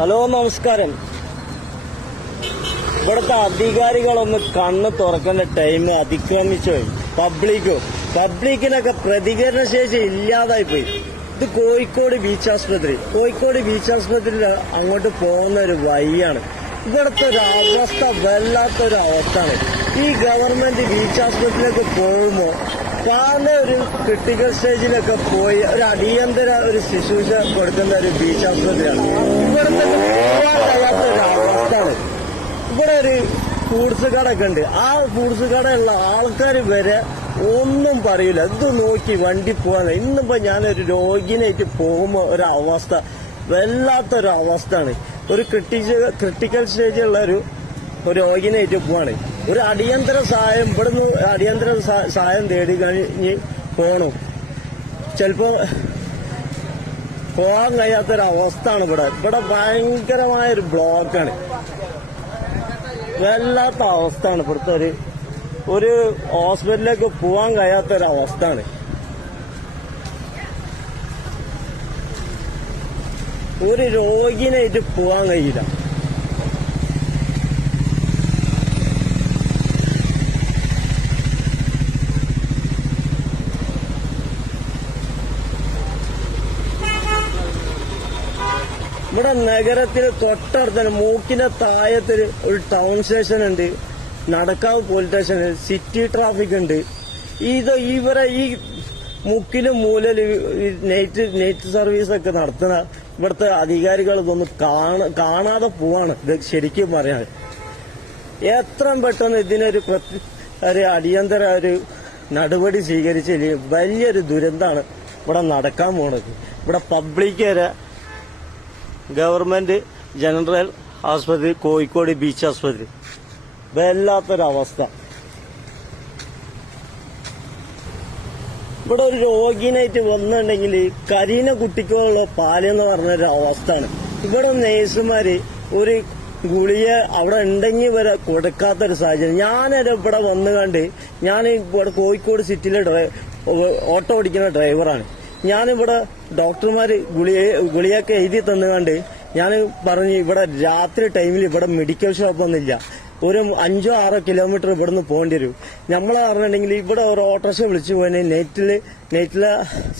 Hello, നമസ്കാരം. ഇവിടുത്തെ അധികാരികളൊന്ന് കണ്ണ് തുറക്കേണ്ട ടൈം അതിക്രമിച്ചു പോയി. പബ്ലിക്കിനൊക്കെ പ്രതികരണ ശേഷി ഇല്ലാതായി പോയി. ഇത് കോഴിക്കോട് ബീച്ച് ആസ്പത്രിയിൽ അങ്ങോട്ട് പോകുന്ന ഒരു വഴിയാണ്. ഇവിടുത്തെ ഒരു അവസ്ഥ വല്ലാത്തൊരു അവസ്ഥയാണ്. ഈ ഗവൺമെന്റ് ബീച്ച് ആസ്പത്രിയിലേക്ക് പോകുമ്പോൾ കാരണം ഒരു ക്രിട്ടിക്കൽ സ്റ്റേജിലൊക്കെ പോയി ഒരു അടിയന്തര ഒരു ശുശ്രൂഷ കൊടുക്കുന്ന ഒരു ബീച്ച് ആസ്പത്രിയാണ്. ഇവിടുത്തെ പോകാൻ കഴിയാത്ത ഒരു അവസ്ഥയാണ്. ഇവിടെ ഒരു ഫ്രൂട്ട്സ് കടയൊക്കെ ഉണ്ട്. ആ ഫ്രൂട്ട്സ് കടയുള്ള ആൾക്കാർ വരെ ഒന്നും പറയില്ല. ഇത് നോക്കി വണ്ടി പോകാൻ. ഇന്നിപ്പോ ഞാനൊരു രോഗിനായിട്ട് പോകുമ്പോ ഒരു അവസ്ഥ വല്ലാത്തൊരു അവസ്ഥയാണ്. ഒരു ക്രിട്ടിക്കൽ സ്റ്റേജിലുള്ള ഒരു രോഗിനായിട്ട് പോവാണ്. ഒരു അടിയന്തര സഹായം ഇവിടുന്ന് അടിയന്തര സഹായം തേടി കഴിഞ്ഞ് പോകണം. ചിലപ്പോ പോകാൻ കഴിയാത്തൊരവസ്ഥയാണ്. ഇവിടെ ഭയങ്കരമായൊരു ബ്ലോക്കാണ്. വല്ലാത്ത അവസ്ഥയാണ്. ഇവിടുത്തെ ഒരു ഹോസ്പിറ്റലിലേക്ക് പോകാൻ കഴിയാത്തൊരവസ്ഥയാണ്. ഒരു രോഗിനായിട്ട് പോകാൻ കഴിയില്ല. ഇവിടെ നഗരത്തിൽ തൊട്ടടുത്ത് മൂക്കിന്റെ താഴത്തിൽ ഒരു ടൗൺ സ്റ്റേഷൻ ഉണ്ട്, Nadakkavu police station, city traffic ഉണ്ട്. ഇവരെ ഈ മുക്കിലും മൂലയിലും നൈറ്റ് സർവീസ് ഒക്കെ നടത്തുന്ന ഇവിടുത്തെ അധികാരികൾ ഇതൊന്നും കാണാതെ പോവാണ്. ഇത് ശരിക്കും പറയാൻ എത്രയും പെട്ടെന്ന് ഇതിനൊരു അടിയന്തര ഒരു നടപടി സ്വീകരിച്ചില്ല വലിയൊരു ദുരന്തമാണ് ഇവിടെ നടക്കാൻ പോണത്. ഇവിടെ പബ്ലിക് വരെ ഗവൺമെന്റ് ജനറൽ ആസ്പത്രി, കോഴിക്കോട് ബീച്ച് ആസ്പത്രി വല്ലാത്തൊരവസ്ഥ. ഇവിടെ ഒരു രോഗിനായിട്ട് വന്നിട്ടുണ്ടെങ്കിൽ കരിന കുട്ടിക്കുള്ള പാലെന്ന് പറഞ്ഞൊരു അവസ്ഥയാണ്. ഇവിടെ നേഴ്സുമാര് ഒരു ഗുളിക അവിടെ ഉണ്ടെങ്കിൽ വരെ കൊടുക്കാത്തൊരു സാഹചര്യം. ഞാനൊരു ഇവിടെ വന്നു കണ്ട് ഞാൻ ഇവിടെ കോഴിക്കോട് സിറ്റിയിലെ ഓട്ടോ ഓടിക്കുന്ന ഡ്രൈവറാണ്. ഞാനിവിടെ ഡോക്ടർമാര് ഗുളിയൊക്കെ എഴുതി തന്നുകൊണ്ട് ഞാൻ പറഞ്ഞു ഇവിടെ രാത്രി ടൈമിൽ ഇവിടെ മെഡിക്കൽ ഷോപ്പൊന്നുമില്ല, ഒരു 5-6 കിലോമീറ്റർ ഇവിടുന്ന് പോകേണ്ടി വരും. നമ്മളെ പറഞ്ഞിട്ടുണ്ടെങ്കിൽ ഇവിടെ ഒരു ഓട്ടോറിക്ഷ വിളിച്ചു പോയി നൈറ്റിലെ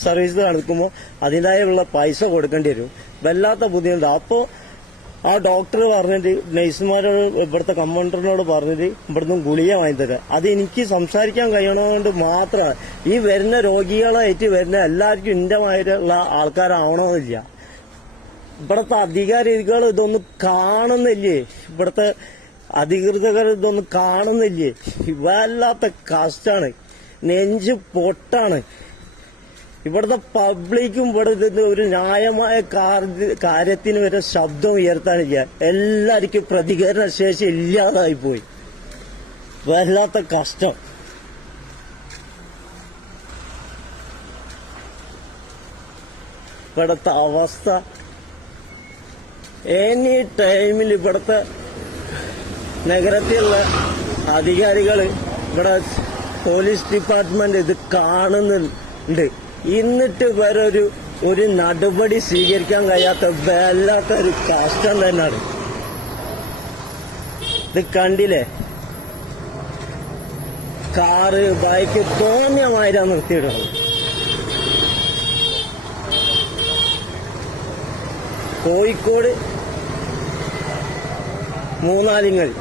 സർവീസ് നടക്കുമ്പോൾ അതിൻ്റെതായുള്ള പൈസ കൊടുക്കേണ്ടി വരും. വല്ലാത്ത ബുദ്ധിമുട്ട്. അപ്പോൾ ആ ഡോക്ടർ പറഞ്ഞിട്ട് നഴ്സുമാരോട് ഇവിടുത്തെ കമ്പൗണ്ടറിനോട് പറഞ്ഞിട്ട് ഇവിടുന്ന് ഗുളിക വാങ്ങിത്തരാം. അത് എനിക്ക് സംസാരിക്കാൻ കഴിയണതുകൊണ്ട് മാത്രമാണ്. ഈ വരുന്ന രോഗികളായിട്ട് വരുന്ന എല്ലാവർക്കും ഇന്ത്യമായിട്ടുള്ള ആൾക്കാരാവണമെന്നില്ല. ഇവിടുത്തെ അധികാരികൾ ഇതൊന്നും കാണുന്നില്ലേ? ഇവിടുത്തെ അധികൃതർ ഇതൊന്നും കാണുന്നില്ലേ? വല്ലാത്ത കഷ്ടാണ്, നെഞ്ച് പൊട്ടാണ്. ഇവിടുത്തെ പബ്ലിക്കും ഇവിടെ ഒരു ന്യായമായ കാര്യത്തിന് വരെ ശബ്ദം ഉയർത്താനില്ല. എല്ലാവർക്കും പ്രതികരണ ശേഷി ഇല്ലാതായി പോയി. വല്ലാത്ത കഷ്ടം. ഇവിടുത്തെ അവസ്ഥ എനി ടൈമിൽ ഇവിടുത്തെ നഗരത്തിലുള്ള അധികാരികൾ, ഇവിടെ പോലീസ് ഡിപ്പാർട്ട്മെന്റ് ഇത് കാണുന്നുണ്ട്. എന്നിട്ട് വരെ ഒരു നടപടി സ്വീകരിക്കാൻ കഴിയാത്ത വല്ലാത്ത ഒരു കഷ്ടം തന്നെയാണ്. ഇത് കണ്ടില്ലേ? കാറ്, ബൈക്ക് തോന്നിയമായിട്ടാണ് നിർത്തിയിടുന്നത്. കോഴിക്കോട് മൂന്നാലിങ്ങൽ